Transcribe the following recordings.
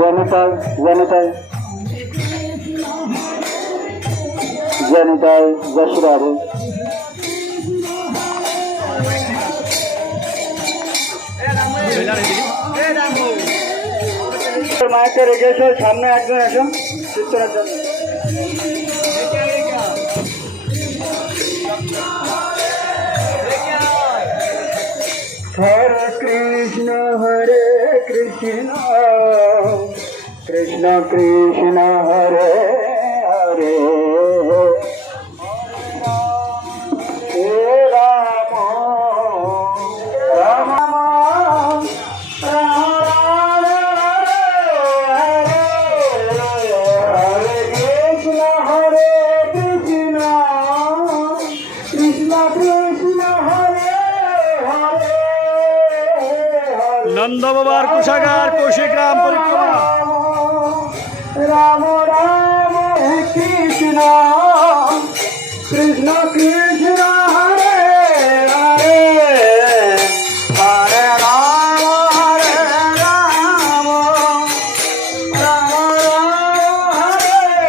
जनिताय जनिताय जनिताय जशरारे মাইকে রেখে এসো, সামনে একজন এসো চিত্তনের জন্য। হরে কৃষ্ণ কৃষ্ণ কৃষ্ণ হরে হরে রাম রাম नंद बाबार कुशागार कौशिकराम परिक्रमा राम राम कृष्ण कृष्ण कृष्ण हरे हरे हरे राम राम राम हरे हरे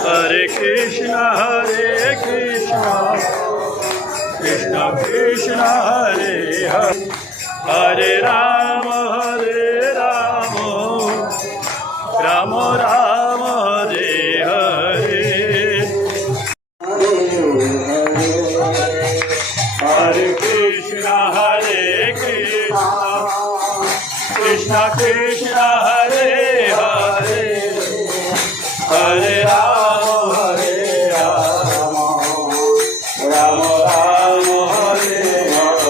हरे कृष्ण कृष्ण कृष्ण कृष्ण कृष्ण कृष्ण हरे हरे हरे राम राम राम हरे हरे राधे हरे कृष्ण कृष्ण कृष्ण हरे हरे हरे राम राम राम हरे हरे हरे कृष्ण कृष्ण कृष्ण हरे हरे हरे राम राम राम हरे हरे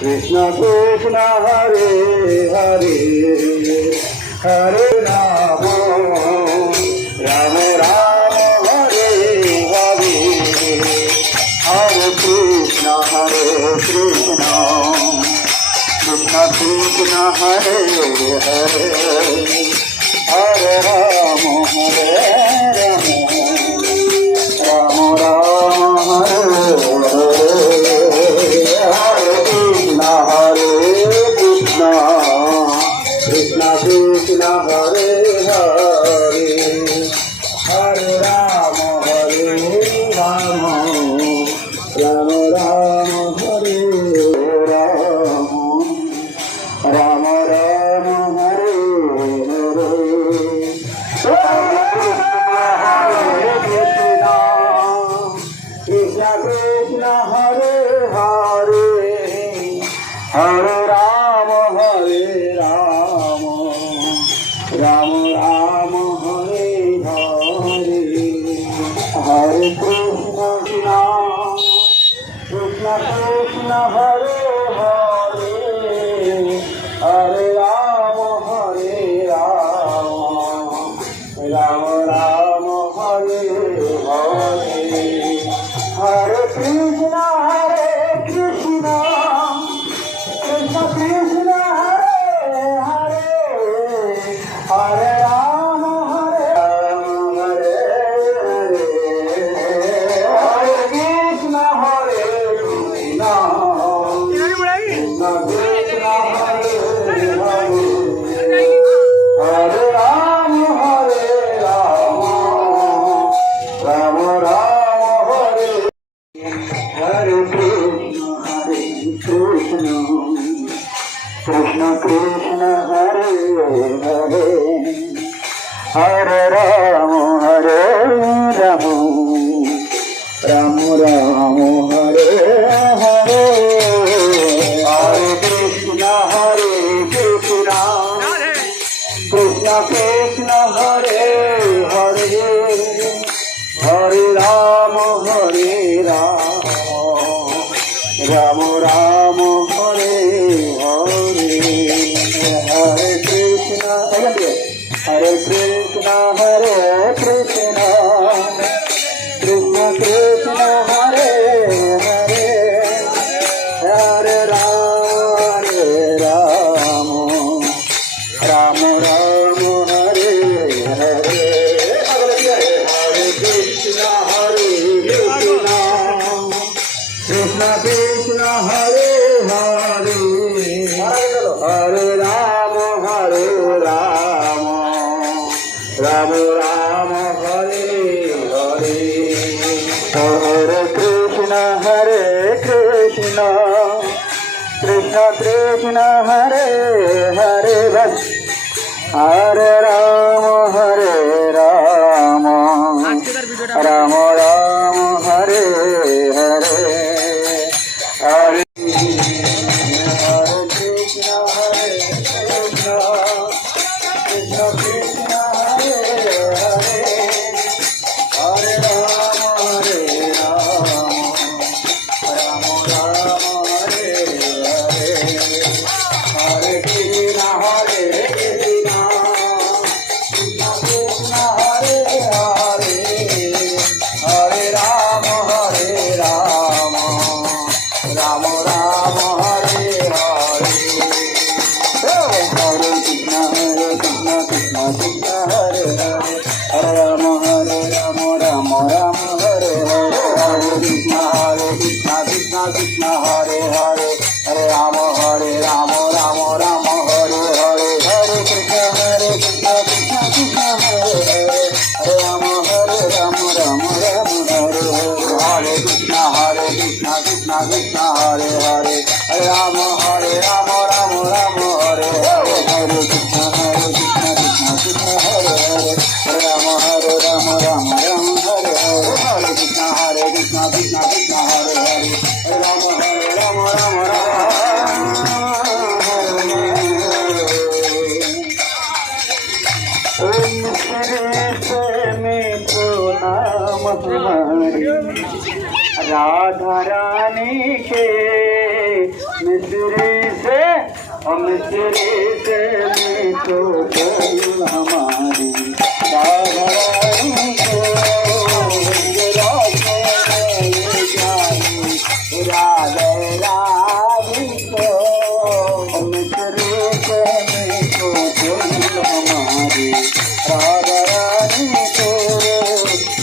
कृष्ण कृष्ण हरे हरे हरे राम राम राम हरे हरे हरे कृष्ण कृष्ण कृष्ण हरे हरे हरे राम राम राम हरे हरे हरे कृष्ण कृष्ण कृष्ण हरे हरे हरे राम राम राम हरे राम राम राम हरे हरे कृष्ण कृष्ण हरे हरे हरे राम राम राम हरे हरे हरे कृष्ण कृष्ण कृष्ण हरे हरे हरे राम राम राम हरे हरे हरे कृष्ण कृष्ण कृष्ण हरे हरे हरे राम हरे हरे हरे कृष्ण कृष्ण कृष्ण हरे हरे हरे राम राम राम हरे हरे कृष्ण कृष्ण कृष्ण हरे हरे हरे राम राम राम राम हरे हरे हरे कृष्ण कृष्ण कृष्ण हरे हरे हरे राम राम राम हरे हरे हरे कृष्ण हरे कृष्ण कृष्ण कृष्ण हरे हरे हरे राम राम राम हरे हरे हरे कृष्ण कृष्ण कृष्ण हरे हरे हरे राम राम राम हरे हरे हरे कृष्ण कृष्ण कृष्ण हरे हरे बस हरे राम राम राम हरे हरे हरे कृष्ण कृष्ण कृष्ण हरे हरे हरे राम राम राम हरे हरे हरे कृष्ण कृष्ण कृष्ण हरे हरे हरे राम राम राम हरे हरे हरे कृष्ण कृष्ण कृष्ण हरे हरे हरे राम राम हरे हरे हरे कृष्ण कृष्ण कृष्ण हरे हरे हरे राम राम हरे हरे हरे कृष्ण कृष्ण कृष्ण हरे हरे हरे राम राम हरे हरे हरे कृष्ण कृष्ण कृष्ण हरे हरे हरे राम हरे राम हरे हरे हरे कृष्ण कृष्ण कृष्ण हरे हरे हरे राम राम हरे हरे हरे कृष्ण कृष्ण कृष्ण हरे हरे हरे राम राम ओम श्री में तो नाम हमारी राधा रानी के मिस्री से मीठो बोल हमारी राधा रानी को राधा रानी को मिस्री से मीठो बोल हमारी राधा रानी को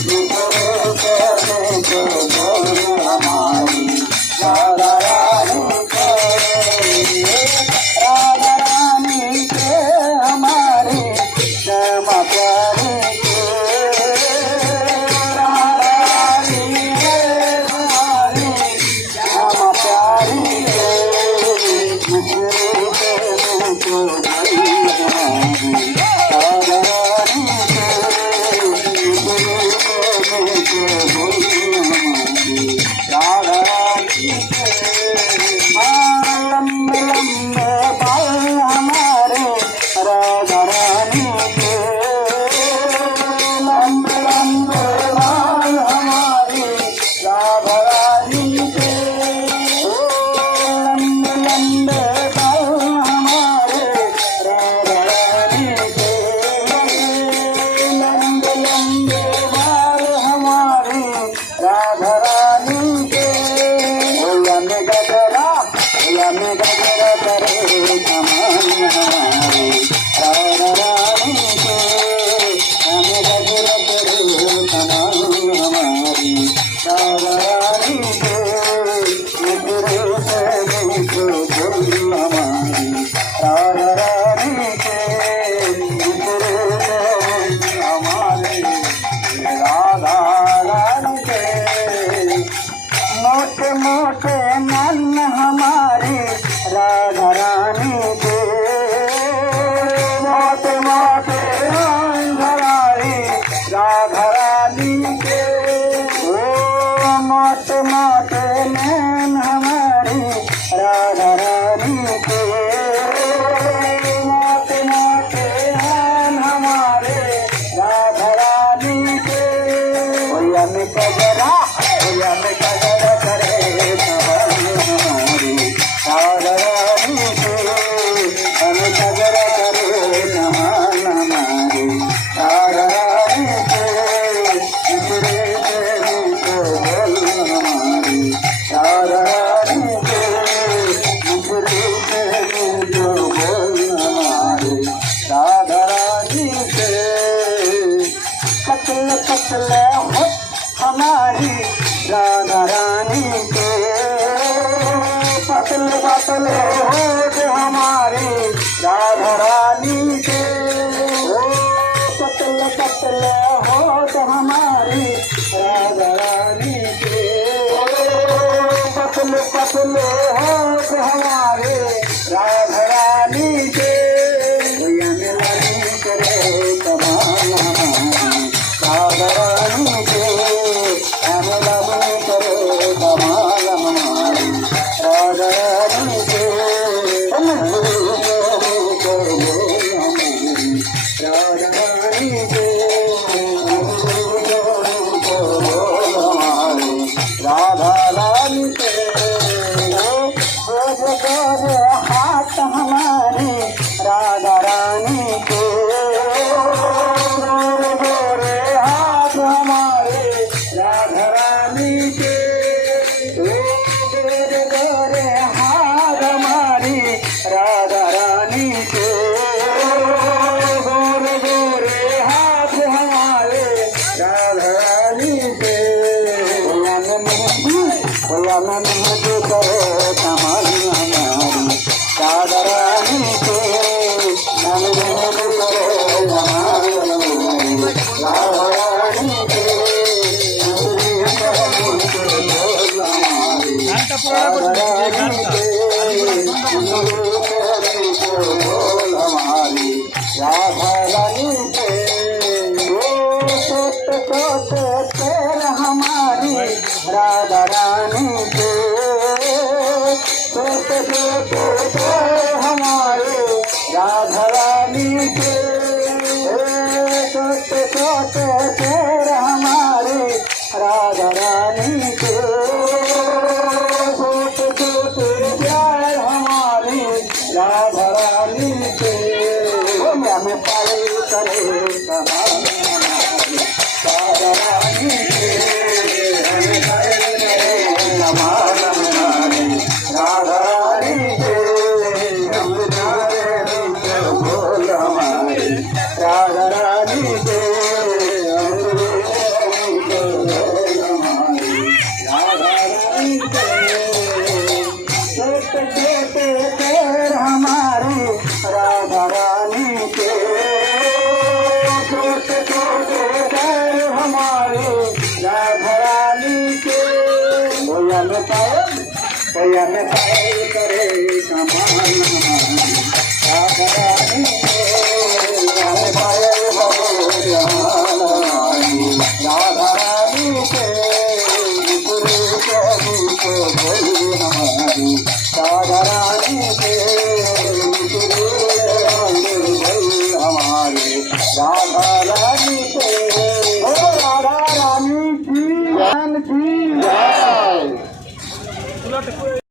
मिस्री से मीठो बोल हमारी राधा रानी को राधा रानी के हमारी श्यामा प्यारी के राधा रानी के हमारी श्यामा प्यारी के मिस्री से मीठो बोल हमारी राधा रानी के मिस्री से मीठो बोल हमारी राधा रानी के लंबे लंबे बाल हमारे राधा रानी के लंबे लंबे बाल हमारे राधा रानी के लंबे लंबे बाल हमारे राधा रानी के लंबे लंबे बाल हमारे राधा रानी के में गजरा करे कमान हमारे राधा रानी के हमें गजरा करे कमान हमारी राधा रानी के मिस्री से मीठो बोल हमारी राधा रानी के मिस्री से हमारी राधा रानी के मोटे मोटे नन हमारी राधा रानी के मोटे मोटे नन हमारी राधा रानी के मोटे मोटे नैन हमारी राधा रानी के मोटे मोटे नैन हमारे राधा रानी के भैया में कजरा करे हमारी राधा रानी के हमें कजरा करे नहान हमारी राधा रानी के मिस्री से मीठो बोल हमारी राधा रानी के मिस्री से मीठो बोल हमारी राधा रानी के पतले पतले हो हमारी राधा रानी के पतले पतले होठ हमारी राधा रानी के पतले पतले होठ हमारी राधा रानी के पतले पतले होठ हमारे राधा रानी के भैया में लड़ी करे कमाल हमारी राधा रानी के हमें लड़ी करे कमाल हमारी राधा रानी के मिस्री से मीठो बोल हमारी राधा रानी के मिस्री से मीठो बोल हमारी राधा रानी के गोरे गोरे हाथ हमारी राधा रानी के गोरे गोरे हाथ हमारे राधा रानी के गोरे गोरे हाथ हमारी राधा रानी के गोरे गोरे हाथ हमारे राधा रानी के भैया में मेहंदी करे कमाल हमारी राधा रानी के हमें मेहंदी करे कमाल हमारी राधा रानी के मिस्री से मीठो बोल हमारी राधा रानी के मिस्री से मीठो बोल हमारी राधा रानी के छोटे छोटे पैर हमारी राधा रानी के छोटे छोटे पैर हमारे राधा रानी के छोटे छोटे पैर हमारे राधा रानी के छोटे छोटे प्यार राधा रानी के मन पाए करे कमाल हमारी राधा रानी के मन पाए करे कमाल हमारी राधा रानी के हम जाने बोल हमारी राधा रानी के छोटे पैर हमारे राधा रानी के छोटे छोटे पैर हमारे राधा रानी के भैया पाए करे कमाल हमारी राधा रानी के